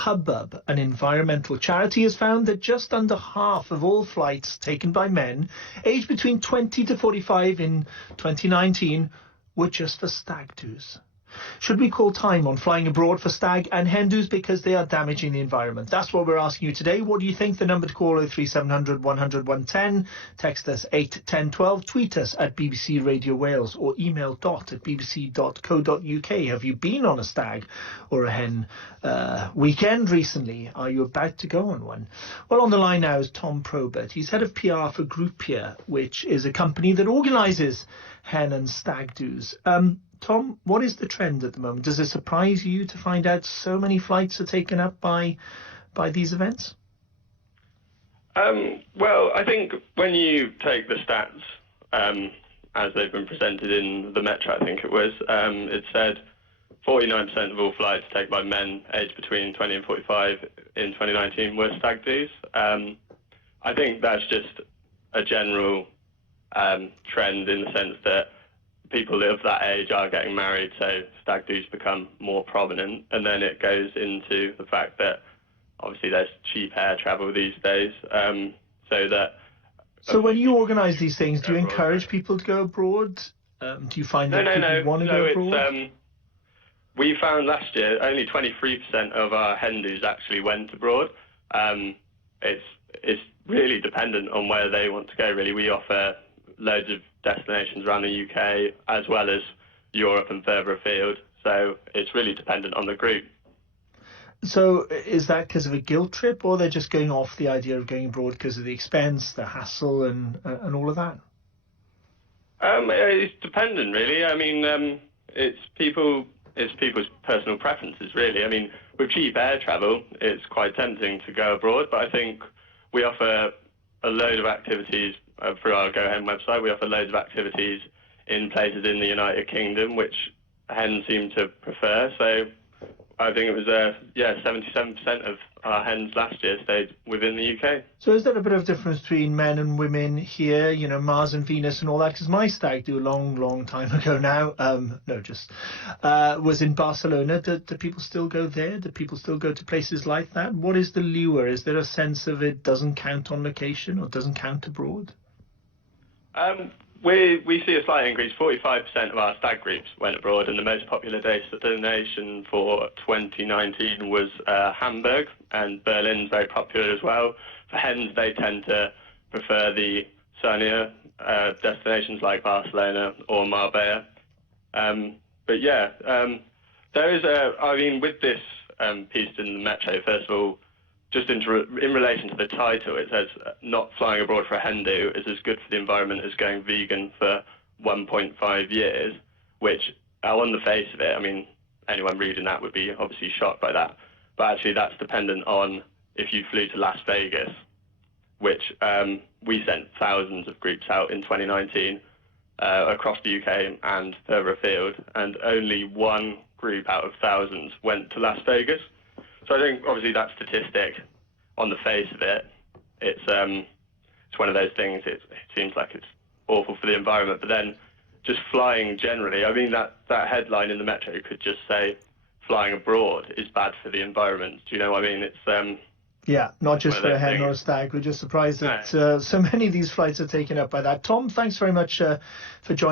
Hubbub, an environmental charity, has found that just under half of all flights taken by men aged between 20 to 45 in 2019 were just for stag do's. Should we call time on flying abroad for stag and hen do's because they are damaging the environment? That's what we're asking you today. What do you think? The number to call 03700 100 110. Text us 8 10 12. Tweet us at BBC Radio Wales or email dot@bbc.co.uk. Have you been on a stag or a hen weekend recently? Are you about to go on one? Well, on the line now is Tom Probert. He's head of PR for Groupia, which is a company that organises hen and stag do's. Tom, what is the trend at the moment? Does it surprise you to find out so many flights are taken up by these events? Well, I think when you take the stats as they've been presented in the Metro, I think it said 49% of all flights taken by men aged between 20 and 45 in 2019 were stag do's. I think that's just a general trend in the sense that people of that age are getting married, so stag do's become more prominent. And then it goes into the fact that obviously there's cheap air travel these days, So when you organise these things, do you encourage people to go abroad? Do you find that people want to go abroad? We found last year only 23% of our hen do's actually went abroad. It's really dependent on where they want to go, really. We offer loads of destinations around the UK as well as Europe and further afield, so it's really dependent on the group. So is that because of a guilt trip, or they're just going off the idea of going abroad because of the expense, the hassle and all of that? It's dependent, really. I mean, it's people's personal preferences, really. I mean, with cheap air travel, it's quite tempting to go abroad, but I think we offer a load of activities through our Go Hen website. We offer loads of activities in places in the United Kingdom, which hens seem to prefer. So I think it was 77% of our hens last year stayed within the UK. So is there a bit of difference between men and women here, you know, Mars and Venus and all that? Because my stag do a long time ago now, was in Barcelona. Do people still go there? Do people still go to places like that? What is the lure? Is there a sense of it doesn't count on location or doesn't count abroad? We see a slight increase. 45% of our stag groups went abroad, and the most popular destination for 2019 was Hamburg, and Berlin's very popular as well. For hens, they tend to prefer the sunnier destinations like Barcelona or Marbella. But yeah, there is with this piece in the Metro, first of all, just in relation to the title, it says not flying abroad for a hen do is as good for the environment as going vegan for 1.5 years, which on the face of it, I mean, anyone reading that would be obviously shocked by that. But actually that's dependent on if you flew to Las Vegas, which we sent thousands of groups out in 2019 across the UK and further afield, and only one group out of thousands went to Las Vegas. So I think obviously that statistic, on the face of it, it's one of those things. It seems like it's awful for the environment, but then just flying generally, I mean that headline in the Metro could just say flying abroad is bad for the environment. Do you know what I mean? It's yeah, not just for a hen or a stag. We're just surprised that so many of these flights are taken up by that. Tom, thanks very much for joining.